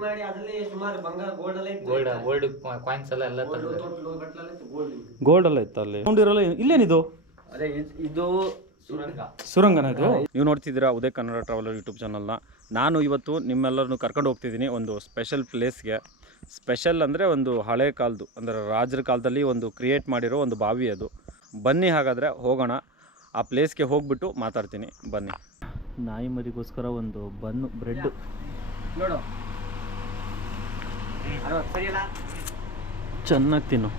ಮಾಡಿ ಅದರಲ್ಲಿ ಸುಮಾರು ಬಂಗಾರ ಗೋಲ್ಡ್ ಎಲ್ಲ ಇತ್ತು. ಗೋಲ್ಡ್ ಓಲ್ಡ್ ಕಾಯಿನ್ಸ್ ಎಲ್ಲ ಎಲ್ಲ ಗೋಲ್ಡ್ ತಂದು ತೊಟ್ಲು ಗಟ್ಲೆಲ್ಲ ಇತ್ತು ಗೋಲ್ಡ್ ಗೋಲ್ಡ್ ಎಲ್ಲ ಇತ್ತು ಅಲ್ಲಿ. ಇರಲ್ಲ ಇಲ್ಲೇನಿದು? ಅದೇ ಇದ್- ಇದು ಸುರಂಗ. ಸುರಂಗನ ಇದು? ನೀವು ನೋಡ್ತಿದ್ದೀರಾ ಉದಯ ಕನ್ನಡ ಟ್ರಾವೆಲರ್ ಯೂಟ್ಯೂಬ್ ಚಾನಲ್ನ ನಾನು ಇವತ್ತು ನಿಮ್ಮೆಲ್ಲರನ್ನು ಕರ್ಕೊಂಡು ಹೋಗ್ತಿದ್ದೀನಿ ಒಂದು ಸ್ಪೆಷಲ್ ಪ್ಲೇಸ್ಗೆ ಸ್ಪೆಷಲ್ ಅಂದರೆ ಒಂದು ಹಳೆ ಕಾಲದ್ದು ಅಂದರೆ ರಾಜರ ಕಾಲದಲ್ಲಿ ಒಂದು ಕ್ರಿಯೇಟ್ ಮಾಡಿರೋ ಒಂದು ಬಾವಿ ಅದು. ಬನ್ನಿ ಹಾಗಾದರೆ ಹೋಗೋಣ. ಆ ಪ್ಲೇಸ್ಗೆ ಹೋಗ್ಬಿಟ್ಟು ಮಾತಾಡ್ತೀನಿ. ಬನ್ನಿ. ನಾಯಿ ಮರಿಗೋಸ್ಕರ ಒಂದು ಬನ್ನು ಬ್ರೆಡ್ ನೋಡು. ಚೆನ್ನಾಗಿ ತಿನ್ನು.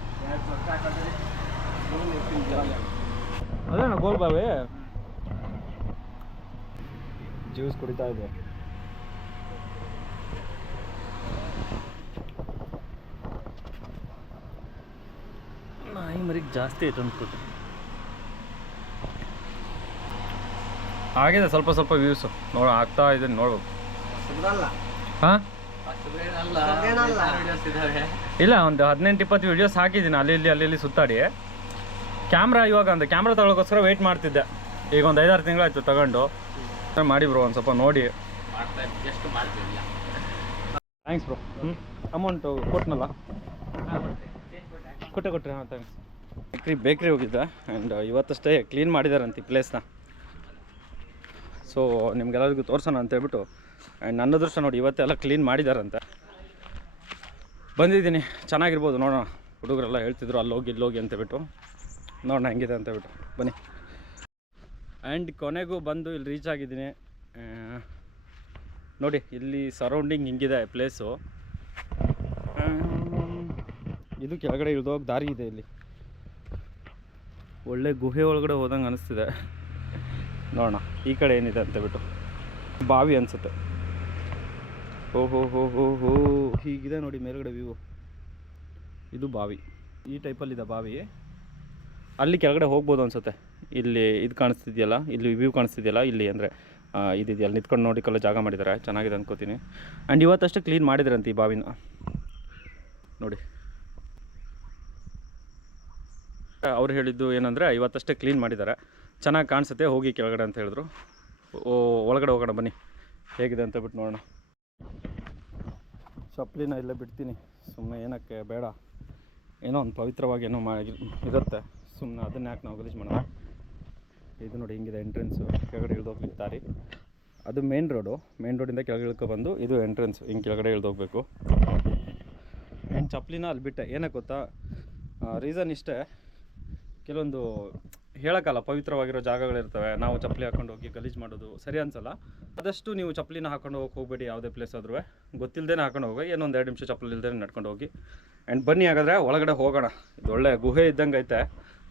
ಅದೇನ ಗೋಲ್ ಬಾವಿ? ಜ್ಯೂಸ್ ಕುಡಿತಾ ಇದೆ ನಾಯಿ ಮರಿಗೆ ಜಾಸ್ತಿ ಆಯ್ತು ಅನ್ಕೋತೀನಿ ಆಗಿದೆ ಸ್ವಲ್ಪ ಸ್ವಲ್ಪ ವ್ಯೂಸು ನೋಡ ಆಗ್ತಾ ಇದೆ ನೋಡ್ಬೇಕು. ಹಾಂ? ಇಲ್ಲ ಒಂದು ಹದಿನೆಂಟು ಇಪ್ಪತ್ತು ವಿಡಿಯೋಸ್ ಹಾಕಿದ್ದೀನಿ ಅಲ್ಲಿ ಇಲ್ಲಿ ಅಲ್ಲಿ ಇಲ್ಲಿ ಸುತ್ತಾಡಿ. ಕ್ಯಾಮ್ರಾ ಇವಾಗ ಒಂದು ಕ್ಯಾಮ್ರಾ ತಗೊಳ್ಳೋಕ್ಕೋಸ್ಕರ ವೆಯ್ಟ್ ಮಾಡ್ತಿದ್ದೆ. ಈಗ ಒಂದು ಐದಾರು ತಿಂಗಳಾಯ್ತು ತಗೊಂಡು. ಮಾಡಿ ಬ್ರೋ ಒಂದು ಸ್ವಲ್ಪ ನೋಡಿ. ಥ್ಯಾಂಕ್ಸ್ ಬ್ರೋ ಹ್ಞೂ ಅಮೌಂಟು ಕೊಟ್ಟನಲ್ಲ ಕೊಟ್ಟೆ ಕೊಟ್ಟರೆ ಹಾಂ ಥ್ಯಾಂಕ್ಸ್ ಬೇಕ್ರಿ ಬೇಕ್ರಿ ಹೋಗಿದ್ದೆ. ಆ್ಯಂಡ್ ಇವತ್ತಷ್ಟೇ ಕ್ಲೀನ್ ಮಾಡಿದಾರಂತೆ ಈ ಪ್ಲೇಸ್ನ ಸೊ ನಿಮ್ಗೆಲ್ಲರಿಗೂ ತೋರಿಸೋಣ ಅಂತ ಹೇಳ್ಬಿಟ್ಟು ಆ್ಯಂಡ್ ನನ್ನ ಅದೃಷ್ಟ ನೋಡಿ ಇವತ್ತೆಲ್ಲ ಕ್ಲೀನ್ ಮಾಡಿದಾರಂತೆ. ಬಂದಿದ್ದೀನಿ, ಚೆನ್ನಾಗಿರ್ಬೋದು ನೋಡೋಣ. ಹುಡುಗರೆಲ್ಲ ಹೇಳ್ತಿದ್ರು, ಅಲ್ಲಿ ಹೋಗಿ, ಇಲ್ಲಿ ಹೋಗಿ ಅಂತ ಹೇಳ್ಬಿಟ್ಟು ನೋಡೋಣ ಹೆಂಗಿದೆ ಅಂತ ಹೇಳ್ಬಿಟ್ಟು ಬನ್ನಿ. ಆ್ಯಂಡ್ ಕೊನೆಗೂ ಬಂದು ಇಲ್ಲಿ ರೀಚ್ ಆಗಿದ್ದೀನಿ. ನೋಡಿ, ಇಲ್ಲಿ ಸರೌಂಡಿಂಗ್ ಹಿಂಗಿದೆ ಪ್ಲೇಸು ಇದು ಕೆಳಗಡೆ ಇಳಿದೋಗಿ ದಾರಿ ಇದೆ ಇಲ್ಲಿ. ಒಳ್ಳೆ ಗುಹೆ ಒಳಗಡೆ ಹೋದಂಗೆ ಅನಿಸ್ತಿದೆ. ನೋಡೋಣ, ಈ ಕಡೆ ಏನಿದೆ ಅಂತ ಬಿಟ್ಟು. ಬಾವಿ ಅನಿಸುತ್ತೆ. ಓಹೋ ಹೋ ಹೋ ಹೋ ಹೀಗಿದೆ ನೋಡಿ ಮೇಲ್ಗಡೆ ವ್ಯೂ ಇದು ಬಾವಿ. ಈ ಟೈಪಲ್ಲಿದೆ ಬಾವಿ. ಅಲ್ಲಿ ಕೆಳಗಡೆ ಹೋಗ್ಬೋದು ಅನ್ಸುತ್ತೆ. ಇಲ್ಲಿ ಇದು ಕಾಣಿಸ್ತಿದೆಯಲ್ಲ, ಇಲ್ಲಿ ವ್ಯೂ ಕಾಣಿಸ್ತಿದೆಯಲ್ಲ, ಇಲ್ಲಿ ಅಂದರೆ ಇದಿದೆಯಲ್ಲ ನಿಂತ್ಕೊಂಡು ನೋಡಿಕಲ್ಲ ಜಾಗ ಮಾಡಿದ್ದಾರೆ. ಚೆನ್ನಾಗಿದೆ ಅಂದ್ಕೋತೀನಿ ಆ್ಯಂಡ್ ಇವತ್ತಷ್ಟೇ ಕ್ಲೀನ್ ಮಾಡಿದ್ರಂತೆ ಈ ಬಾವಿನ. ನೋಡಿ. ಅವ್ರು ಹೇಳಿದ್ದು ಏನಂದರೆ ಇವತ್ತಷ್ಟೇ ಕ್ಲೀನ್ ಮಾಡಿದ್ದಾರೆ. ಚೆನ್ನಾಗಿ ಕಾಣಿಸುತ್ತೆ, ಹೋಗಿ ಕೆಳಗಡೆ ಅಂತ ಹೇಳಿದ್ರು. ಓ, ಒಳಗಡೆ ಹೋಗೋಣ, ಬನ್ನಿ. ಹೇಗಿದೆ ಅಂತ ಬಿಟ್ಟು ನೋಡೋಣ. ಚಪ್ಪಲಿನ ಇಲ್ಲೇ ಬಿಡ್ತೀನಿ. ಸುಮ್ಮನೆ ಏನಕ್ಕೆ, ಬೇಡ. ಏನೋ ಒಂದು ಪವಿತ್ರವಾಗಿ ಏನೋ ಮಾಡಿ ಇರುತ್ತೆ. ಸುಮ್ಮನೆ ಅದನ್ನ ಯಾಕೆ ನಾವು ಗಲೀಜು ಮಾಡೋಣ? ಇದು ನೋಡಿ ಹಿಂಗಿದೆ ಎಂಟ್ರೆನ್ಸು ಕೆಳಗಡೆ ಇಳ್ದೋಗ್ಲಿಕ್ಕೆ ದಾರಿ. ಅದು ಮೇನ್ ರೋಡು ಮೇನ್ ರೋಡಿಂದ ಕೆಳಗೆ ಇಳ್ಕೊ ಬಂದು ಇದು ಎಂಟ್ರೆನ್ಸ್ ಹಿಂಗೆ ಕೆಳಗಡೆ ಇಳ್ದೋಗ್ಬೇಕು. ಏನು ಚಪ್ಪಲಿನ ಅಲ್ಲಿ ಬಿಟ್ಟೆ. ಏನಕ್ಕೆ ಗೊತ್ತಾ? ರೀಸನ್ ಇಷ್ಟೇ. ಕೆಲವೊಂದು ಹೇಳೋಕ್ಕಲ್ಲ, ಪವಿತ್ರವಾಗಿರೋ ಜಾಗಗಳಿರ್ತವೆ, ನಾವು ಚಪ್ಪಲಿ ಹಾಕೊಂಡು ಹೋಗಿ ಗಲೀಜು ಮಾಡೋದು ಸರಿ ಅನ್ಸಲ್ಲ. ಆದಷ್ಟು ನೀವು ಚಪ್ಪಲಿನ ಹಾಕೊಂಡು ಹೋಗಿ ಹೋಗಬೇಡಿ ಯಾವುದೇ ಪ್ಲೇಸ್ ಆದ್ರೂ. ಗೊತ್ತಿಲ್ಲದೆ ಹಾಕೊಂಡು ಹೋಗಿ ಏನೋ ಒಂದು ಎರಡು ನಿಮಿಷ ಚಪ್ಪಲಿ ಇಲ್ಲದೇ ನಡ್ಕೊಂಡು ಹೋಗಿ. ಆ್ಯಂಡ್ ಬನ್ನಿ ಹಾಗಾದರೆ, ಒಳಗಡೆ ಹೋಗೋಣ. ಇದು ಒಳ್ಳೆ ಗುಹೆ ಇದ್ದಂಗೆ ಐತೆ.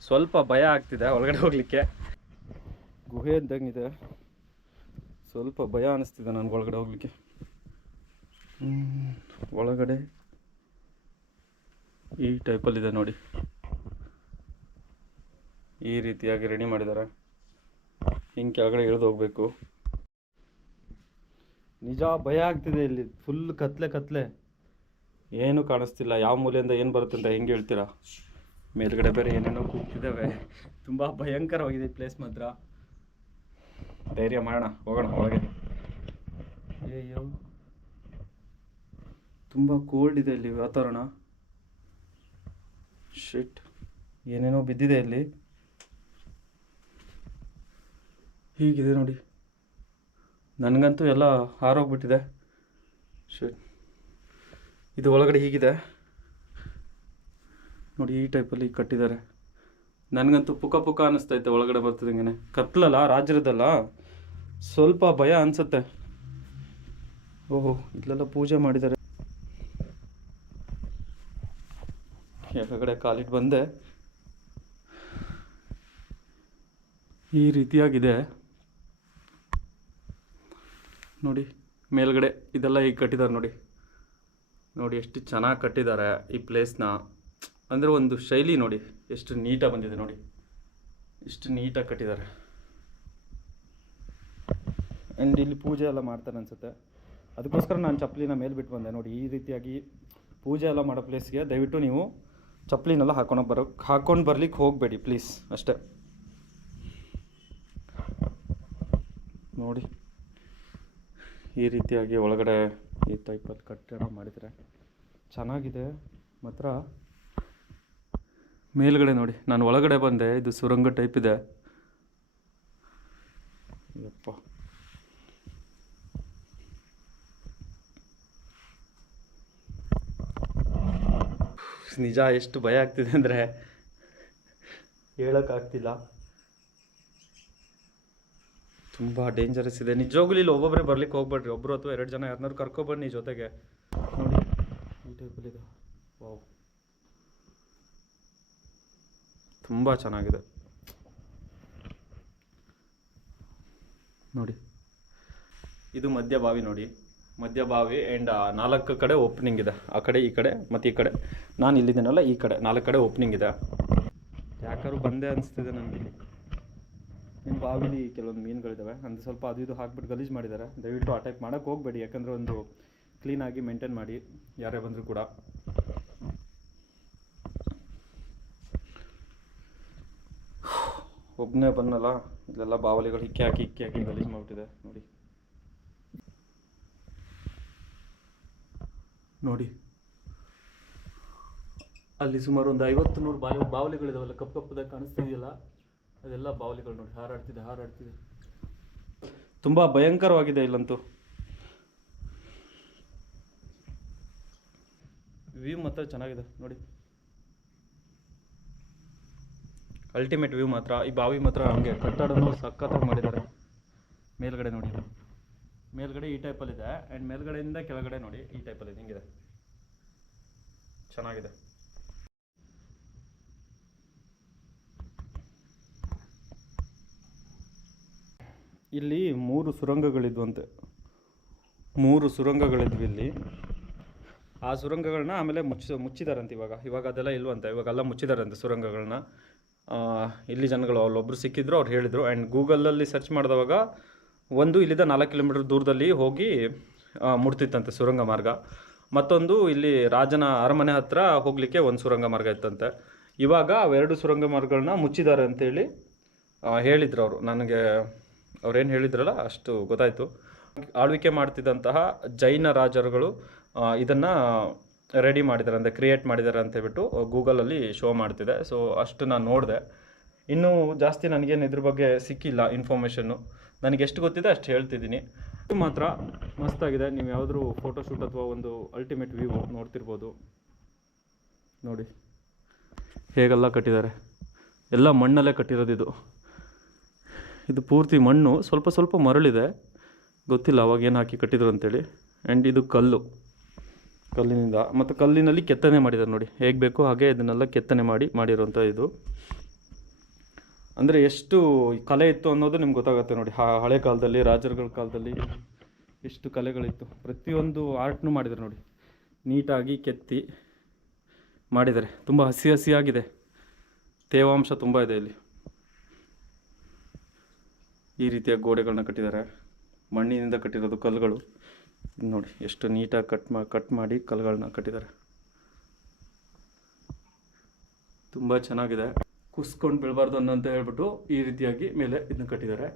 ಸ್ವಲ್ಪ ಭಯ ಆಗ್ತಿದೆ ಒಳಗಡೆ ಹೋಗಲಿಕ್ಕೆ. ಗುಹೆ ಇದ್ದಂಗಿದೆ ಸ್ವಲ್ಪ ಭಯ ಅನಿಸ್ತಿದೆ ನನಗೆ ಒಳಗಡೆ ಹೋಗಲಿಕ್ಕೆ. ಒಳಗಡೆ ಈ ಟೈಪಲ್ಲಿದೆ ನೋಡಿ. ಈ ರೀತಿಯಾಗಿ ರೆಡಿ ಮಾಡಿದ್ದಾರೆ. ಹಿಂಗೆ ಕೆಳಗಡೆ ಇಳಿದು ಹೋಗಬೇಕು. ನಿಜ ಭಯ ಆಗ್ತಿದೆ ಇಲ್ಲಿ. ಫುಲ್ ಕತ್ಲೆ ಕತ್ಲೆ. ಏನು ಕಾಣಿಸ್ತಿಲ್ಲ. ಯಾವ ಮೂಲೆಯಿಂದ ಏನು ಬರುತ್ತೆ ಅಂತ ಹೆಂಗೆ ಹೇಳ್ತೀರಾ? ಮೇಲ್ಗಡೆ ಬೇರೆ ಏನೇನೋ ಕೂತಿದ್ದಾವೆ. ತುಂಬ ಭಯಂಕರವಾಗಿದೆ ಈ ಪ್ಲೇಸ್ ಮಾತ್ರ. ಧೈರ್ಯ ಮಾಡೋಣ. ಹೋಗೋಣ ಒಳಗೆ. ಅಯ್ಯೋ ತುಂಬ ಕೋಲ್ಡ್ ಇದೆ ಇಲ್ಲಿ ವಾತಾವರಣ. ಶಿಟ್ ಏನೇನೋ ಬಿದ್ದಿದೆ ಇಲ್ಲಿ. ಹೀಗಿದೆ ನೋಡಿ. ನನಗಂತೂ ಎಲ್ಲ ಹಾರೋಗ್ಬಿಟ್ಟಿದೆ. ಶಟ್ ಇದು ಒಳಗಡೆ ಹೀಗಿದೆ. ನೋಡಿ, ಈ ಟೈಪಲ್ಲಿ ಕಟ್ಟಿದ್ದಾರೆ. ನನಗಂತೂ ಪುಕ ಪುಕ ಅನ್ನಿಸ್ತೈತೆ ಒಳಗಡೆ ಬರ್ತದಂಗೆ ಕತ್ಲಲ್ಲ, ರಾಜ್ಯದಲ್ಲ? ಸ್ವಲ್ಪ ಭಯ ಅನಿಸುತ್ತೆ. ಓಹೋ, ಇಲ್ಲೆಲ್ಲ ಪೂಜೆ ಮಾಡಿದ್ದಾರೆ. ಕೆಳಗಡೆ ಕಾಲಿಟ್ಟು ಬಂದೆ. ಈ ರೀತಿಯಾಗಿದೆ. ನೋಡಿ, ಮೇಲ್ಗಡೆ ಇದೆಲ್ಲ ಈಗ ಕಟ್ಟಿದ್ದಾರೆ ನೋಡಿ. ನೋಡಿ ಎಷ್ಟು ಚೆನ್ನಾಗಿ ಕಟ್ಟಿದ್ದಾರೆ ಈ ಪ್ಲೇಸ್ನ ಅಂದರೆ ಒಂದು ಶೈಲಿ ನೋಡಿ, ಎಷ್ಟು ನೀಟಾಗಿ ಬಂದಿದೆ ನೋಡಿ. ಎಷ್ಟು ನೀಟಾಗಿ ಕಟ್ಟಿದ್ದಾರೆ ಆ್ಯಂಡ್ ಇಲ್ಲಿ ಪೂಜೆ ಎಲ್ಲ ಮಾಡ್ತಾರೆ ಅನಿಸುತ್ತೆ. ಅದಕ್ಕೋಸ್ಕರ ನಾನು ಚಪ್ಪಲಿನ ಮೇಲೆ ಬಿಟ್ಟು ಬಂದೆ ನೋಡಿ, ಈ ರೀತಿಯಾಗಿ ಪೂಜೆ ಎಲ್ಲ ಮಾಡೋ ಪ್ಲೇಸ್ಗೆ ದಯವಿಟ್ಟು ನೀವು ಚಪ್ಪಲಿನೆಲ್ಲ ಹಾಕೊಂಡು ಬರೋ, ಹಾಕೊಂಡು ಬರ್ಲಿಕ್ಕೆ ಹೋಗಬೇಡಿ ಪ್ಲೀಸ್ ಅಷ್ಟೇ. ನೋಡಿ. ಈ ರೀತಿಯಾಗಿ ಒಳಗಡೆ ಈ ಟೈಪಲ್ಲಿ ಕಟ್ಟಡ ಮಾಡಿದರೆ ಚೆನ್ನಾಗಿದೆ. ಮಾತ್ರ ಮೇಲ್ಗಡೆ ನೋಡಿ, ನಾನು ಒಳಗಡೆ ಬಂದೆ, ಇದು ಸುರಂಗ ಟೈಪ್ ಇದೆ. ಯಪ್ಪ. ನಿಜ ಎಷ್ಟು ಭಯ ಆಗ್ತಿದೆ ಅಂದರೆ ಹೇಳೋಕ್ಕಾಗ್ತಿಲ್ಲ. ತುಂಬ ಡೇಂಜರಸ್ ಇದೆ. ನಿಜವಾಗ್ಲೂ ಇಲ್ಲಿ ಒಬ್ಬೊಬ್ಬರೇ ಬರ್ಲಿಕ್ಕೆ ಹೋಗ್ಬೇಡ್ರಿ. ಒಬ್ಬರು ಅಥವಾ ಎರಡು ಜನ ಯಾರನ್ನಾರು ಕರ್ಕೊಬನ್ನಿ ಜೊತೆಗೆ. ನೋಡಿ, ಈ ಟೈಪಲ್ಲಿದೆ ವಾವ್ ತುಂಬ ಚೆನ್ನಾಗಿದೆ. ನೋಡಿ, ಇದು ಮಧ್ಯ ಬಾವಿ ನೋಡಿ. ಮಧ್ಯ ಬಾವಿ ಆ್ಯಂಡ್ ನಾಲ್ಕು ಕಡೆ ಓಪನಿಂಗ್ ಇದೆ. ಆ ಕಡೆ, ಈ ಕಡೆ, ಮತ್ತು ಈ ಕಡೆ. ನಾನು ಇಲ್ಲಿದ್ದೀನಲ್ಲ, ಈ ಕಡೆ. ನಾಲ್ಕು ಕಡೆ ಓಪನಿಂಗ್ ಇದೆ. ಯಾಕಾದ್ರು ಬಂದೆ ಅನಿಸ್ತಿದೆ ನನಗೆ. ಇನ್ನು ಬಾವಿಲಿ ಕೆಲವೊಂದು ಮೀನುಗಳಿದ್ದಾವೆ ಅಂದರೆ ಸ್ವಲ್ಪ ಅದು ಇದು ಹಾಕ್ಬಿಟ್ಟು ಗಲೀಜು ಮಾಡಿದ್ದಾರೆ ದಯವಿಟ್ಟು ಆ ಟೈಪ್ ಮಾಡೋಕ್ಕೆ ಹೋಗಬೇಡಿ, ಯಾಕಂದರೆ ಒಂದು ಕ್ಲೀನಾಗಿ ಮೇಂಟೈನ್ ಮಾಡಿ, ಯಾರೇ ಬಂದರೂ ಕೂಡ. ಒಬ್ಬನೇ ಬಂದಲ್ಲ ಇಲ್ಲೆಲ್ಲ ಬಾವಲಿಗಳು ಹಿಕ್ಕಿ ಹಾಕಿ ಹಿಕ್ಕಿ ಹಾಕಿ ಗಲೀಜು ಮಾಡಿಬಿಟ್ಟಿದೆ, ನೋಡಿ. ನೋಡಿ. ಅಲ್ಲಿ ಸುಮಾರು ಒಂದು ಐವತ್ತು ನೂರು ಬಾವಿ, ಬಾವಲಿಗಳಿದಾವಲ್ಲ ಕಪ್ಪು ಕಪ್ಪದಾಗ ಕಾಣಿಸ್ತಿದೆಯಲ್ಲ? ಅದೆಲ್ಲ ಬಾವಲಿಗಳು ನೋಡಿ, ಹಾರಾಡ್ತಿದೆ ಹಾರಾಡ್ತಿದೆ. ತುಂಬ ಭಯಂಕರವಾಗಿದೆ ಇಲ್ಲಂತೂ. ವ್ಯೂ ಮಾತ್ರ ಚೆನ್ನಾಗಿದೆ, ನೋಡಿ. ಅಲ್ಟಿಮೇಟ್ ವ್ಯೂ ಮಾತ್ರ, ಈ ಬಾವಿ ಮಾತ್ರ ಹಂಗೆ ಕಟ್ಟಡನೂ ಸಖತ್ತಾಗಿ ಮಾಡಿದ್ದಾರೆ. ಮೇಲ್ಗಡೆ ನೋಡಿ. ಮೇಲ್ಗಡೆ ಈ ಟೈಪಲ್ಲಿದೆ ಆ್ಯಂಡ್ ಮೇಲ್ಗಡೆಯಿಂದ ಕೆಳಗಡೆ ನೋಡಿ ಈ ಟೈಪಲ್ಲಿ ಹಿಂಗಿದೆ. ಚೆನ್ನಾಗಿದೆ. ಇಲ್ಲಿ ಮೂರು ಸುರಂಗಗಳಿದ್ವಂತೆ. ಮೂರು ಸುರಂಗಗಳಿದ್ವಿ ಇಲ್ಲಿ. ಆ ಸುರಂಗಗಳನ್ನ ಆಮೇಲೆ ಮುಚ್ಚ, ಮುಚ್ಚಿದಾರಂತೆ ಇವಾಗ. ಇವಾಗ ಅದೆಲ್ಲ ಇಲ್ವಂತೆ. ಇವಾಗೆಲ್ಲ ಮುಚ್ಚಿದಾರಂತೆ ಸುರಂಗಗಳನ್ನ ಇಲ್ಲಿ ಜನಗಳು ಅಲ್ಲೊಬ್ಬರು ಸಿಕ್ಕಿದ್ರು, ಅವ್ರು ಹೇಳಿದರು. ಆ್ಯಂಡ್ ಗೂಗಲಲ್ಲಿ ಸರ್ಚ್ ಮಾಡಿದವಾಗ ಒಂದು ಇಲ್ಲಿಂದ ನಾಲ್ಕು ಕಿಲೋಮೀಟರ್ ದೂರದಲ್ಲಿ ಹೋಗಿ ಮುಡ್ತಿತ್ತಂತೆ ಸುರಂಗ ಮಾರ್ಗ. ಮತ್ತೊಂದು ಇಲ್ಲಿ ರಾಜನ ಅರಮನೆ ಹತ್ರ ಹೋಗಲಿಕ್ಕೆ ಒಂದು ಸುರಂಗ ಮಾರ್ಗ ಇತ್ತಂತೆ. ಇವಾಗ ಅವೆರಡು ಸುರಂಗ ಮಾರ್ಗಗಳನ್ನ ಮುಚ್ಚಿದ್ದಾರೆ ಅಂತೇಳಿ ಹೇಳಿದ್ರು ಅವರು. ನನಗೆ ಅವ್ರೇನು ಹೇಳಿದ್ರಲ್ಲ, ಅಷ್ಟು ಗೊತ್ತಾಯಿತು. ಆಳ್ವಿಕೆ ಮಾಡ್ತಿದ್ದಂತಹ ಜೈನ ರಾಜರುಗಳು ಇದನ್ನು ರೆಡಿ ಮಾಡಿದ್ದಾರೆ, ಅಂದರೆ ಕ್ರಿಯೇಟ್ ಮಾಡಿದ್ದಾರೆ ಅಂತ ಹೇಳ್ಬಿಟ್ಟು ಗೂಗಲಲ್ಲಿ ಶೋ ಮಾಡ್ತಿದೆ. ಸೊ ಅಷ್ಟು ನಾನು ನೋಡಿದೆ. ಇನ್ನೂ ಜಾಸ್ತಿ ನನಗೇನು ಇದ್ರ ಬಗ್ಗೆ ಸಿಕ್ಕಿಲ್ಲ ಇನ್ಫಾರ್ಮೇಷನ್ನು ನನಗೆ ಎಷ್ಟು ಗೊತ್ತಿದೆ ಅಷ್ಟು ಹೇಳ್ತಿದ್ದೀನಿ. ಇದು ಮಾತ್ರ ಮಸ್ತಾಗಿದೆ. ನೀವು ಯಾವುದಾದ್ರೂ ಫೋಟೋಶೂಟ್ ಅಥವಾ ಒಂದು ಅಲ್ಟಿಮೇಟ್ ವ್ಯೂ ನೋಡ್ತಿರ್ಬೋದು. ನೋಡಿ. ಹೇಗೆಲ್ಲ ಕಟ್ಟಿದ್ದಾರೆ? ಎಲ್ಲ ಮಣ್ಣಲ್ಲೇ ಕಟ್ಟಿರೋದು ಇದು ಪೂರ್ತಿ ಮಣ್ಣು, ಸ್ವಲ್ಪ ಸ್ವಲ್ಪ ಮರಳಿದೆ. ಗೊತ್ತಿಲ್ಲ, ಅವಾಗ ಏನು ಹಾಕಿ ಕಟ್ಟಿದ್ರು ಅಂತೇಳಿ. ಆ್ಯಂಡ್ ಇದು ಕಲ್ಲು. ಕಲ್ಲಿನಿಂದ, ಮತ್ತು ಕಲ್ಲಿನಲ್ಲಿ ಕೆತ್ತನೆ ಮಾಡಿದ್ದಾರೆ ನೋಡಿ. ಹೇಗೆ ಬೇಕೋ ಹಾಗೆ ಇದನ್ನೆಲ್ಲ ಕೆತ್ತನೆ ಮಾಡಿ ಮಾಡಿರೋಂಥ ಇದು. ಅಂದರೆ ಎಷ್ಟು ಕಲೆ ಇತ್ತು ಅನ್ನೋದು ನಿಮ್ಗೆ ಗೊತ್ತಾಗುತ್ತೆ ನೋಡಿ. ಹಳೆ ಕಾಲದಲ್ಲಿ, ರಾಜರುಗಳ ಕಾಲದಲ್ಲಿ ಎಷ್ಟು ಕಲೆಗಳಿತ್ತು. ಪ್ರತಿಯೊಂದು ಆರ್ಟ್ನೂ ಮಾಡಿದ್ದಾರೆ ನೋಡಿ. ನೀಟಾಗಿ ಕೆತ್ತಿ ಮಾಡಿದ್ದಾರೆ ತುಂಬ ಹಸಿ ಹಸಿಯಾಗಿದೆ. ತೇವಾಂಶ ತುಂಬ ಇದೆ ಇಲ್ಲಿ. ಈ ರೀತಿಯ ಗೋಡೆಗಳನ್ನ ಕಟ್ಟಿದ್ದಾರೆ. ಮಣ್ಣಿನಿಂದ ಕಟ್ಟಿರೋದು ಕಲ್ಲುಗಳು. ನೋಡಿ, ಎಷ್ಟು ನೀಟಾಗಿ ಕಟ್ ಮಾ, ಕಟ್ ಮಾಡಿ ಕಲ್ಲುಗಳನ್ನ ಕಟ್ಟಿದ್ದಾರೆ. ತುಂಬ ಚೆನ್ನಾಗಿದೆ. ಕುಸ್ಕೊಂಡು ಬೀಳಬಾರ್ದು ಅನ್ನಂತ ಹೇಳ್ಬಿಟ್ಟು ಈ ರೀತಿಯಾಗಿ ಮೇಲೆ ಇದನ್ನ ಕಟ್ಟಿದ್ದಾರೆ.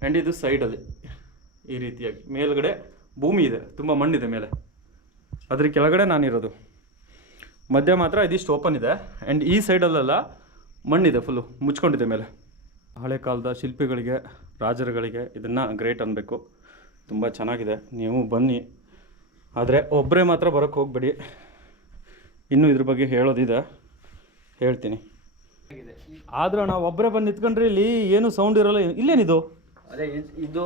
ಆ್ಯಂಡ್ ಇದು ಸೈಡಲ್ಲಿ ಈ ರೀತಿಯಾಗಿ. ಮೇಲ್ಗಡೆ ಭೂಮಿ ಇದೆ. ತುಂಬ ಮಣ್ಣಿದೆ ಮೇಲೆ. ಅದ್ರ ಕೆಳಗಡೆ ನಾನಿರೋದು. ಮಧ್ಯ ಮಾತ್ರ ಇದಿಷ್ಟು ಓಪನ್ ಇದೆ. ಆ್ಯಂಡ್ ಈ ಸೈಡಲ್ಲೆಲ್ಲ ಮಣ್ಣಿದೆ ಫುಲ್ಲು ಮುಚ್ಕೊಂಡಿದೆ ಮೇಲೆ. ಹಳೆ ಕಾಲದ ಶಿಲ್ಪಿಗಳಿಗೆ ರಾಜರುಗಳಿಗೆ ಇದನ್ನು ಗ್ರೇಟ್ ಅನ್ನಬೇಕು ತುಂಬ ಚೆನ್ನಾಗಿದೆ. ನೀವು ಬನ್ನಿ. ಆದರೆ ಒಬ್ಬರೇ ಮಾತ್ರ ಬರೋಕ್ಕೆ ಹೋಗಬೇಡಿ. ಇನ್ನೂ ಇದ್ರ ಬಗ್ಗೆ ಹೇಳೋದಿದೆ. ಹೇಳ್ತೀನಿ. ಆದ್ರೆ ನಾವು ಒಬ್ಬರೇ ಬಂದು ನಿಂತ್ಕೊಂಡ್ರೆ ಇಲ್ಲಿ ಏನು ಸೌಂಡ್ ಇರಲ್ಲ ಇಲ್ಲೇನಿದು? ಅದೇ ಇದು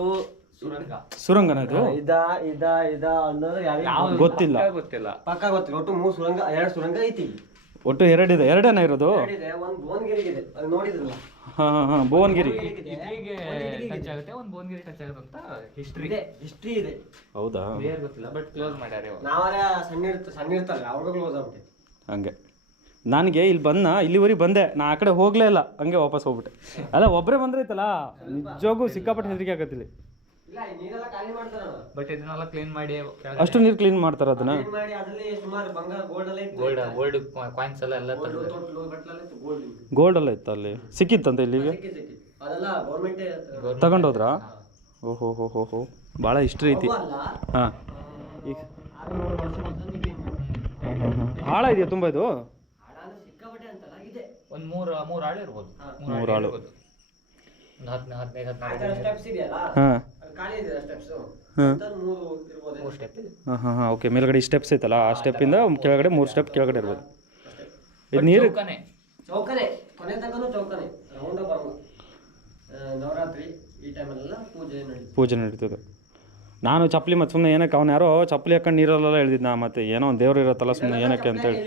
ಸುರಂಗ. ಸುರಂಗನ ಇದು? ಇದ ಇದ ಇದ ಅನ್ನೋದು ಯಾವ ಗೊತ್ತಿಲ್ಲ. ಗೊತ್ತಿಲ್ಲ. ಪಕ್ಕ ಗೊತ್ತಿಲ್ಲ. ಒಟ್ಟು ಮೂರು ಸುರಂಗ ಎರಡು ಸುರಂಗ ಐತಿ ಒಟ್ಟು ಎರಡಿದೆ. ಎರಡೇನ ಇರೋದು? ಅದು ನೋಡಿದ್ರಲ್ಲ. ಹಾಂ ಹಾಂ ಹಾಂ ಭುವನಗಿರಿ. ಟಚ್ ಆಗುತ್ತೆ ಒಂದು ಬೋನ್ಗಿರಿ ಟಚ್ ಆಗುತ್ತೆ ಅಂತ ಹಿಸ್ಟ್ರಿ ಇದೆ ಹಿಸ್ಟ್ರಿ ಇದೆ. ಹೌದಾ? ಕ್ಲಿಯರ್ ಗೊತ್ತಿಲ್ಲ ಬಟ್ ಕ್ಲೋಸ್ ಮಾಡ್ಯಾರ ಇವಾಗ. ನಾವೇ ಸಣ್ಣ ಇರ್ತ ಸಣ್ಣ ಇರ್ತಾರಲ್ಲ ಅವ್ರಿಗೂ ಕ್ಲೋಸ್ ಆಗ್ಬಿಟ್ಟೆ ಹಂಗೆ. ನನಗೆ ಇಲ್ಲಿ ಬಂದ ಇಲ್ಲಿವರೆಗೆ ಬಂದೆ. ನಾ ಆ ಕಡೆ ಹೋಗಲೇ ಇಲ್ಲ. ಹಂಗೆ ವಾಪಸ್ ಹೋಗ್ಬಿಟ್ಟೆ. ಅಲ್ಲ ಒಬ್ಬರೇ ಬಂದ್ರೈತಲ್ಲ ನಿಜವಾಗೂ ಸಿಕ್ಕಾಪಟ್ಟೆ ಹೆದರಿಕೆ ಆಗತ್ತಿಲ್ಲಿ ಬಟ್ ಇದನ್ನೆಲ್ಲ ಕ್ಲೀನ್ ಮಾಡಿ ಅಷ್ಟು ನೀರು ಕ್ಲೀನ್ ಮಾಡ್ತಾರ ಅದನ್ನ? ಕ್ಲೀನ್ ಮಾಡಿ ಅದರಲ್ಲಿ ಸುಮಾರು ಬಂಗಾರ ಗೋಲ್ಡ್ ಎಲ್ಲ ಇತ್ತು. ಗೋಲ್ಡ್ ಕಾಯಿನ್ಸ್ ಎಲ್ಲ ಎಲ್ಲ ಗೋಲ್ಡ್ ಎಲ್ಲ ಇತ್ತು ಅಲ್ಲಿ? ಸಿಕ್ಕಿತ್ತಂತ ಇಲ್ಲಿಗೆ? ಸಿಕ್ಕಿ ಸಿಕ್ಕಿ. ಅದೆಲ್ಲ ಗೌರ್ಮೆಂಟೇ ತಗೊಂಡೋದ್ರಾ? ಓಹೋ ಹೋ. ಹೋ ಹೋ ಭಾಳ ಹಿಸ್ಟ್ರಿ ಐತಿ ಹಾಂ. ಈಗ ಆಳ ಇದೆಯಾ ತುಂಬ ಇದು? ಒಂದು ಅಂದ್ರೆ ಅಂತಲ್ಲ ಇದೆ. ಒಂದ್ ಮೂರು ಮೂರು ಆಳು ಇರ್ಬೋದು. ಮೂರು ಆಳು. ಒಂದು ಹದಿನೈದು ಹದಿನಾರು ಹಾಂ. ಇದೆ ಹಾಂ. ಸ್ಟೆಪ್ ಇದೆ. ಓಕೆ ಮೇಲ್ಗಡೆ ಸ್ಟೆಪ್ಸ್ ಐತಲ್ಲ ಆ ಸ್ಟೆಪ್ಪಿಂದ ಕೆಳಗಡೆ ಮೂರು ಸ್ಟೆಪ್ ಕೆಳಗಡೆ ಇರ್ಬೋದು. ಇದು ನೀರು ಚೌಕನೆ. ಚೌಕನೆ. ಕೊನೆ ತನಕನೂ ಚೌಕನೆ. ರೌಂಡ ಬರಲ್ಲ ನವರಾತ್ರಿ ಈ ಟೈಮಲ್ಲೆಲ್ಲ ಪೂಜೆ ನಡೀತದೆ. ಪೂಜೆ ನಡೀತದೆ. ನಾನು ಚಪ್ಪಲಿ ಮತ್ತು ಸುಮ್ಮನೆ ಏನಕ್ಕೆ ಅವ್ನು ಯಾರೋ ಚಪ್ಪಲಿ ಹಾಕೊಂಡು ನೀರಲ್ಲೆಲ್ಲ ಹೇಳಿದ್ನ ಮತ್ತೆ ಏನೋ ಒಂದು ದೇವ್ರು ಇರುತ್ತಲ್ಲ ಸುಮ್ಮನೆ ಏನಕ್ಕೆ ಅಂತೇಳಿ.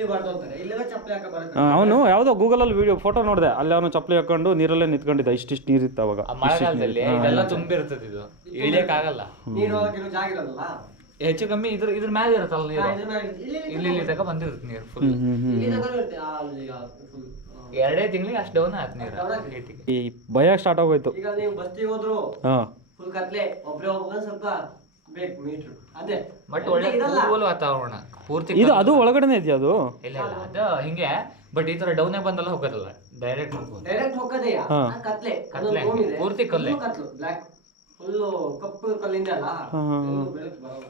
ಅವನು ಯಾವುದೋ ಗೂಗಲಲ್ಲಿ ವಿಡಿಯೋ ಫೋಟೋ ನೋಡಿದೆ. ಅಲ್ಲಿ ಅವನು ಚಪ್ಪಲಿ ಹಾಕೊಂಡು ನೀರಲ್ಲೇ ನಿಂತ್ಕೊಂಡಿದ್ದ. ಇಷ್ಟಿಷ್ಟು ನೀರಿತ್ತು ಅವಾಗ. ತುಂಬಿರ್ತದೆ ಇದು. ಇಳಿಯಕ್ ಆಗಲ್ಲ ನೀರು ಇತ್ತು ಜಾಗ ಇರಲ್ಲ ಹೆಚ್ಚು ಕಮ್ಮಿ ಇದ್ರ ಇದ್ರ ಮ್ಯಾಲೆ ಇರುತ್ತಲ್ಲ ನೀರು. ಇಲ್ಲಿ ಇಲ್ಲಿ ತಕ ಬಂದಿರುತ್ತೆ ನೀರು ಫುಲ್. ಎರಡೇ ತಿಂಗಳಿಗೆ ಅಷ್ಟು ಡೌನ್ ಆಯ್ತು ನೀರು. ಈ ಭಯ ಸ್ಟಾರ್ಟ್ ಆಗೋಯ್ತು. ಈಗ ನೀವು ಬಸ್ತಿ ಹೋದ್ರು ಹಾ. ಫುಲ್ ಕತ್ಲೆ ಒಬ್ರೇ ಹೋಗ್ಬೇಕು ಸ್ವಲ್ಪ ಬೇಕು ಮೀಟ್ರು ಅದೇ. ಬಟ್ ಒಳ್ಳೆ ಕೂಲ್ ವಾತಾವರಣ. ಪೂರ್ತಿ ಇದು ಅದು ಒಳಗಡೆನೇ ಇದೆಯಾ ಅದು? ಇಲ್ಲ ಇಲ್ಲ ಅದು ಹಿಂಗೆ. ಬಟ್ ಈ ತರ ಡೌನೇ ಬಂದಲ್ಲ ಹೋಗೋದಲ್ಲ. ಡೈರೆಕ್ಟ್ ಹೋಗ್ಬೋದು ಡೈರೆಕ್ಟ್ ಹೋಗೋದೇ. ಕತ್ಲೆ. ಕತ್ಲೆ. ಪೂರ್ತಿ ಕಲ್ಲೆ. ಕತ್ಲು. ಬ್ಲಾಕ್ ಫುಲ್ಲು ಕಪ್ಪು ಕಲ್ಲಿಂದ ಅಲ್ಲ? ಬೆಳಕು ಬರಲ್ಲ.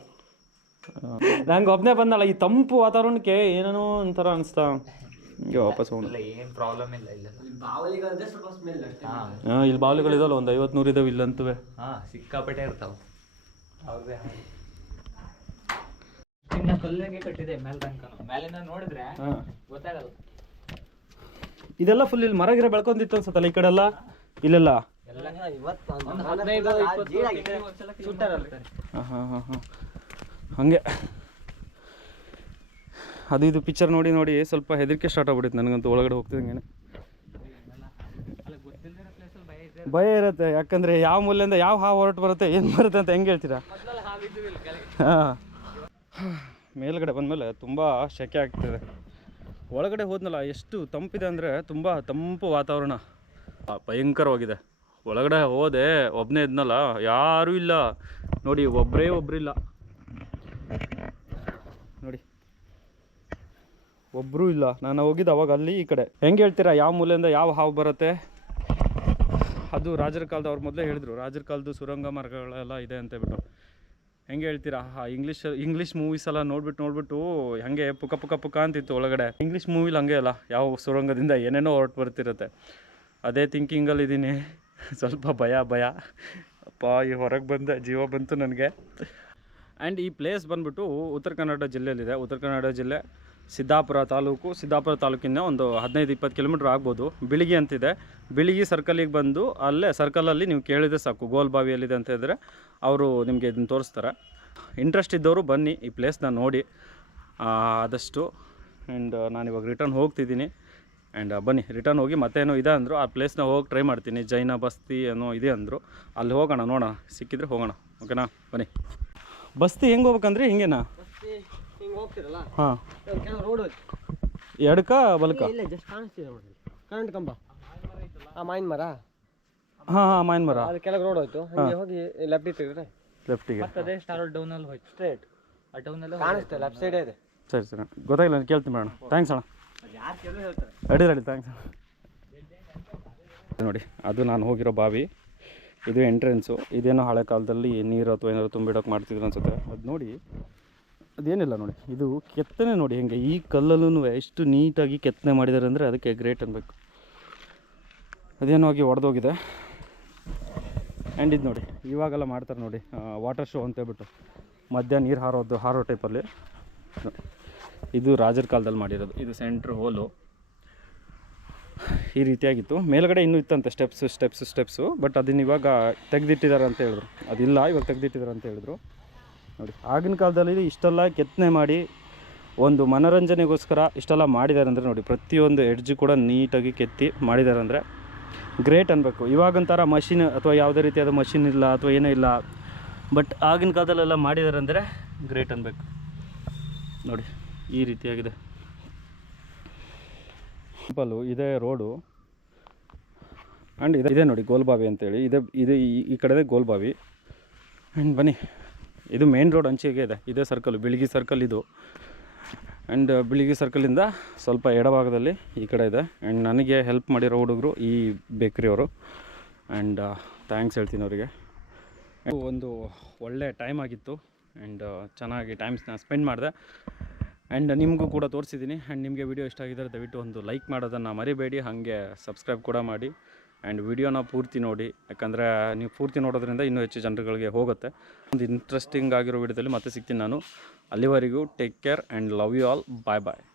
ನಂಗೆ ಒಬ್ಬನೇ ಬಂದಲ್ಲ ಈ ತಂಪು ವಾತಾವರಣಕ್ಕೆ ಏನೇನೋ ಒಂಥರ ಅನಿಸ್ತಾ. ಹಿಂಗೆ ವಾಪಸ್ ಏನ್ ಪ್ರಾಬ್ಲಮ್ ಇಲ್ಲ ಇಲ್ಲ ಬಾವಲಿಗಂದ್ರೆ ಸ್ವಲ್ಪ ಸ್ಮೆಲ್ ಅಷ್ಟೇ. ಹಾ. ಹಾಂ ಇಲ್ಲಿ ಬಾವಲಿಗಳಿದಾವಲ್ಲ ಒಂದು ಐವತ್ತು ನೂರು ಇದಾವೆ ಇಲ್ಲಂತೂ. ಹಾ ಸಿಕ್ಕಾಪಟ್ಟೆ ಇರ್ತಾವ. ಅವ್ರದೇ ಇನ್ನ ಕಲ್ಲಿಗೆ ಕಟ್ಟಿದೆ ಮೇಲ್ ತನಕ. ಮೇಲಿಂದ ನೋಡಿದ್ರೆ ಗೊತ್ತಾಗಲ್ಲ. ಇದೆಲ್ಲ ಫುಲ್ ಇಲ್ಲಿ ಮರ ಗಿರ ಬೆಳ್ಕೊಂಡಿತ್ತು ಅನ್ಸತ್ತಲ್ಲ ಈ ಕಡೆ ಎಲ್ಲ? ಇಲ್ಲೆಲ್ಲ? ಹಾಗೆ. ಅದು ಇದು ಪಿಕ್ಚರ್ ನೋಡಿ ನೋಡಿ ಸ್ವಲ್ಪ ಹೆದರಿಕೆ ಸ್ಟಾರ್ಟ್ ಆಗ್ಬಿಟ್ಟಿತ್ತು. ನನಗಂತೂ ಒಳಗಡೆ ಹೋಗ್ತಿದ್ದಂಗೆ ಅಲ್ಲ ಗೊತ್ತಿಲ್ದಿರೋ place ಅಲ್ಲಿ ಭಯ ಇರುತ್ತೆ. ಯಾಕಂದರೆ ಯಾವ ಮೂಲೆಯಿಂದ ಯಾವ ಹಾವು ಹೊರಟು ಬರುತ್ತೆ, ಏನು ಬರುತ್ತೆ ಅಂತ ಹೆಂಗೆ ಹೇಳ್ತೀರಾ? ಹಾಂ. ಮೇಲ್ಗಡೆ ಬಂದಮೇಲೆ ತುಂಬ ಶೆಕೆ ಆಗ್ತಿದೆ. ಒಳಗಡೆ ಹೋದ್ನಲ್ಲ, ಎಷ್ಟು ತಂಪಿದೆ ಅಂದರೆ ತುಂಬ ತಂಪು ವಾತಾವರಣ. ಭಯಂಕರವಾಗಿದೆ. ಒಳಗಡೆ ಹೋದೆ ಒಬ್ಬನೇ ಇದ್ನಲ್ಲ, ಯಾರೂ ಇಲ್ಲ. ನೋಡಿ ಒಬ್ಬರೇ ಒಬ್ಬರಿಲ್ಲ ನೋಡಿ. ಒಬ್ಬರೂ ಇಲ್ಲ. ನಾನು ಹೋಗಿದ್ದು ಅವಾಗ ಅಲ್ಲಿ ಈ ಕಡೆ. ಹೆಂಗೆ ಹೇಳ್ತೀರಾ, ಯಾವ ಮೂಲೆಯಿಂದ ಯಾವ ಹಾವು ಬರುತ್ತೆ? ಅದು ರಾಜರ ಕಾಲದ ಅವ್ರು ಮೊದಲೇ ಹೇಳಿದ್ರು, ರಾಜರ ಕಾಲದ್ದು ಸುರಂಗ ಮಾರ್ಗಗಳೆಲ್ಲ ಇದೆ ಅಂತ ಹೇಳ್ಬಿಟ್ಟು. ಹೆಂಗೆ ಹೇಳ್ತೀರಾ? ಆ ಇಂಗ್ಲೀಷ್ ಇಂಗ್ಲೀಷ್ ಮೂವೀಸ್ ಎಲ್ಲ ನೋಡ್ಬಿಟ್ಟು ನೋಡ್ಬಿಟ್ಟು ಹಂಗೆ ಪುಕ ಪುಕ ಪುಕ ಅಂತಿತ್ತು ಒಳಗಡೆ. ಇಂಗ್ಲೀಷ್ ಮೂವಿಲಿ ಹಂಗೆ ಅಲ್ಲ, ಯಾವ ಸುರಂಗದಿಂದ ಏನೇನೋ ಹೊರಟು ಬರ್ತಿರುತ್ತೆ. ಅದೇ ಥಿಂಕಿಂಗಲ್ಲಿ ಇದ್ದೀನಿ ಸ್ವಲ್ಪ ಭಯ ಭಯ. ಅಪ್ಪ, ಈ ಹೊರಗೆ ಬಂದ ಜೀವ ಬಂತು ನನಗೆ. ಆ್ಯಂಡ್ ಈ ಪ್ಲೇಸ್ ಬಂದ್ಬಿಟ್ಟು ಉತ್ತರ ಕನ್ನಡ ಜಿಲ್ಲೆಯಲ್ಲಿದೆ. ಉತ್ತರ ಕನ್ನಡ ಜಿಲ್ಲೆ ಸಿದ್ದಾಪುರ ತಾಲೂಕು, ಸಿದ್ದಾಪುರ ತಾಲೂಕಿನ ಒಂದು ಹದಿನೈದು, ಇಪ್ಪತ್ತು ಕಿಲೋಮೀಟ್ರ್ ಆಗ್ಬೋದು. ಬಿಳಿಗಿ ಅಂತಿದೆ. ಬಿಳಿಗಿ ಸರ್ಕಲಿಗೆ ಬಂದು ಅಲ್ಲೇ ಸರ್ಕಲಲ್ಲಿ ನೀವು ಕೇಳಿದ್ರೆ ಸಾಕು ಗೋಲ್ಬಾವಿಯಲ್ಲಿದೆ ಅಂತ ಹೇಳಿದ್ರೆ ಅವರು ನಿಮಗೆ ಇದನ್ನು ತೋರಿಸ್ತಾರೆ. ಇಂಟ್ರೆಸ್ಟ್ ಇದ್ದವರು ಬನ್ನಿ ಈ ಪ್ಲೇಸ್ನ ನೋಡಿ. ಆದಷ್ಟು ಆ್ಯಂಡ್ ನಾನು ಇವಾಗ ರಿಟರ್ನ್ ಹೋಗ್ತಿದ್ದೀನಿ. ಆ್ಯಂಡ್ ಬನ್ನಿ ರಿಟರ್ನ್ ಹೋಗಿ ಮತ್ತೇನೋ ಇದೆ ಅಂದರು, ಆ ಪ್ಲೇಸ್ನ ಹೋಗಿ ಟ್ರೈ ಮಾಡ್ತೀನಿ. ಜೈನ ಬಸ್ತಿ ಏನೋ ಇದೆ ಅಂದರು. ಅಲ್ಲಿ ಹೋಗೋಣ, ನೋಡೋಣ. ಸಿಕ್ಕಿದ್ರೆ ಹೋಗೋಣ. ಓಕೆನಾ ಬನ್ನಿ. ಬಸ್ತಿ ಹೆಂಗೆ ಹೋಗ್ಬೇಕಂದ್ರೆ ಹಿಂಗೇನಾ? ಹಿಂಗೆ ಹೋಗ್ತಿರಲ್ಲ? ಹಾಂ. ರೋಡ್ ಎಡಕ ಬಲಕ ಇಲ್ಲ ಜಸ್ಟ್ ಕಾಣಿಸ್ತಿದೆ ನೋಡಿ ಕರೆಂಟ್ ಕಂಬ. ಆ ಮಾವಿನ ಮರ? ಹಾಂ ಹಾಂ ಮೈನ್ ಮರ. ಅದು ಕೆಳಗೆ ರೋಡ್ ಹೋಯ್ತು. ಹಂಗೆ ಹೋಗಿ ಲೆಫ್ಟಿಗೆ ತೆಗೆದ್ರೆ ಲೆಫ್ಟಿಗೆ ಮತ್ತೆ ಅದೇ ಸ್ಟಾರ್ ಡೌನ್ ಅಲ್ಲಿ ಹೋಯ್ತು. ಸ್ಟ್ರೇಟ್ ಆ ಡೌನ್ ಅಲ್ಲಿ ಕಾಣಿಸ್ತದೆ ಲೆಫ್ಟ್ ಸೈಡೇ ಇದೆ. ಸರಿ ಸರಿ. ಗೊತ್ತಾಗಿಲ್ಲ ನಾನು ಕೇಳ್ತೀನಿ ಮೇಡಮ್. ಥ್ಯಾಂಕ್ಸ್ ಅಣ್ಣ. ಯಾರು ಕೇಳಿದ್ರೆ ಹೇಳ್ತಾರೆ. ಅಡಿ ಅಡಿ ಥ್ಯಾಂಕ್ಸ್ ನೋಡಿ ಅದು ನಾನು ಹೋಗಿರೋ ಬಾವಿ. ಇದು ಎಂಟ್ರೆನ್ಸು ಇದೇನೋ ಹಳೆ ಕಾಲದಲ್ಲಿ ನೀರು ಅಥವಾ ಏನಾದ್ರು ತುಂಬಿಡೋಕೆ ಮಾಡ್ತಿದ್ರು ಅನ್ಸುತ್ತೆ. ಅದು ನೋಡಿ ಅದೇನಿಲ್ಲ ನೋಡಿ, ಇದು ಕೆತ್ತನೆ ನೋಡಿ ಹೆಂಗೆ, ಈ ಕಲ್ಲಲ್ಲೂ ಎಷ್ಟು ನೀಟಾಗಿ ಕೆತ್ತನೆ ಮಾಡಿದ್ದಾರೆ ಅಂದರೆ ಅದಕ್ಕೆ ಗ್ರೇಟ್ ಅನ್ನಬೇಕು ಅದೇನೋ ಆಗಿ ಒಡೆದೋಗಿದೆ. ಆ್ಯಂಡ್ ಇದು ನೋಡಿ, ಇವಾಗೆಲ್ಲ ಮಾಡ್ತಾರೆ ನೋಡಿ ವಾಟರ್ ಶೋ ಅಂತ ಹೇಳ್ಬಿಟ್ಟು. ಮಧ್ಯ ನೀರು ಹಾರೋದು, ಹಾರೋ ಟೈಪಲ್ಲಿ ಇದು ರಾಜರ ಕಾಲದಲ್ಲಿ ಮಾಡಿರೋದು, ಇದು ಸೆಂಟ್ರ್ ಹೋಲು ಈ ರೀತಿಯಾಗಿತ್ತು. ಮೇಲ್ಗಡೆ ಇನ್ನೂ ಇತ್ತಂತೆ ಸ್ಟೆಪ್ಸು ಸ್ಟೆಪ್ಸು ಸ್ಟೆಪ್ಸು ಬಟ್ ಅದನ್ನ ಇವಾಗ ತೆಗೆದಿಟ್ಟಿದ್ದಾರೆ ಅಂತ ಹೇಳಿದ್ರು. ಅದಿಲ್ಲ, ಇವಾಗ ತೆಗೆದಿಟ್ಟಿದ್ದಾರೆ ಅಂತ ಹೇಳಿದ್ರು. ನೋಡಿ, ಆಗಿನ ಕಾಲದಲ್ಲಿ ಇಷ್ಟೆಲ್ಲ ಕೆತ್ತನೆ ಮಾಡಿ ಒಂದು ಮನೋರಂಜನೆಗೋಸ್ಕರ ಇಷ್ಟೆಲ್ಲ ಮಾಡಿದ್ದಾರೆ ಅಂದರೆ ನೋಡಿ, ಪ್ರತಿಯೊಂದು ಎಡ್ಜು ಕೂಡ ನೀಟಾಗಿ ಕೆತ್ತಿ ಮಾಡಿದ್ದಾರೆ ಅಂದರೆ ಗ್ರೇಟ್ ಅನ್ಬೇಕು. ಇವಾಗಂತಾರ ಮಷಿನ್ ಅಥವಾ ಯಾವುದೇ ರೀತಿಯಾದ ಮಷಿನ್ ಇಲ್ಲ ಅಥವಾ ಏನೂ ಇಲ್ಲ, ಬಟ್ ಆಗಿನ ಕಾಲದಲ್ಲೆಲ್ಲ ಮಾಡಿದ್ದಾರೆ ಅಂದರೆ ಗ್ರೇಟ್ ಅನ್ಬೇಕು. ನೋಡಿ, ಈ ರೀತಿಯಾಗಿದೆ. ಸಿಂಪಲ್ಲು, ಇದೇ ರೋಡು. ಆ್ಯಂಡ್ ಇದೆ ಇದೆ ನೋಡಿ ಗೋಲ್ಬಾವಿ ಅಂತೇಳಿ. ಇದೆ ಇದೆ ಈ- ಈ ಕಡೆದೇ ಗೋಲ್ಬಾವಿ. ಆ್ಯಂಡ್ ಬನ್ನಿ. ಇದು ಮೇನ್ ರೋಡ್ ಅಂಚಿಗೆ ಇದೆ. ಇದೇ ಸರ್ಕಲ್ ಬಿಳಿಗಿ ಸರ್ಕಲ್ ಇದು. ಆ್ಯಂಡ್ ಬಿಳಿಗಿ ಸರ್ಕಲಿಂದ ಸ್ವಲ್ಪ ಎಡಭಾಗದಲ್ಲಿ ಈ ಕಡೆ ಇದೆ. ಆ್ಯಂಡ್ ನನಗೆ ಹೆಲ್ಪ್ ಮಾಡಿರೋ ಹುಡುಗರು ಈ ಬೇಕ್ರಿಯವರು ಆ್ಯಂಡ್ ಥ್ಯಾಂಕ್ಸ್ ಹೇಳ್ತೀನಿ ಅವರಿಗೆ. ಒಂದು ಒಳ್ಳೆ ಟೈಮ್ ಆಗಿತ್ತು. ಆ್ಯಂಡ್ ಚೆನ್ನಾಗಿ ಟೈಮ್ಸ್ನ ಸ್ಪೆಂಡ್ ಮಾಡಿದೆ. ಆ್ಯಂಡ್ ನಿಮಗೂ ಕೂಡ ತೋರಿಸಿದ್ದೀನಿ. ಆ್ಯಂಡ್ ನಿಮಗೆ ವಿಡಿಯೋ ಇಷ್ಟ ಆಗಿದ್ದರೆ ದಯವಿಟ್ಟು ಒಂದು ಲೈಕ್ ಮಾಡೋದನ್ನು ಮರಿಬೇಡಿ. ಹಾಗೆ ಸಬ್ಸ್ಕ್ರೈಬ್ ಕೂಡ ಮಾಡಿ. ಆ್ಯಂಡ್ ವಿಡಿಯೋನ ಪೂರ್ತಿ ನೋಡಿ. ಯಾಕಂದರೆ ನೀವು ಪೂರ್ತಿ ನೋಡೋದ್ರಿಂದ ಇನ್ನೂ ಹೆಚ್ಚು ಜನರುಗಳಿಗೆ ಹೋಗುತ್ತೆ. ಒಂದು ಇಂಟ್ರೆಸ್ಟಿಂಗ್ ಆಗಿರೋ ವಿಡಿಯೋದಲ್ಲಿ ಮತ್ತೆ ಸಿಗ್ತೀನಿ ನಾನು. ಅಲ್ಲಿವರೆಗೂ take care and love you all bye bye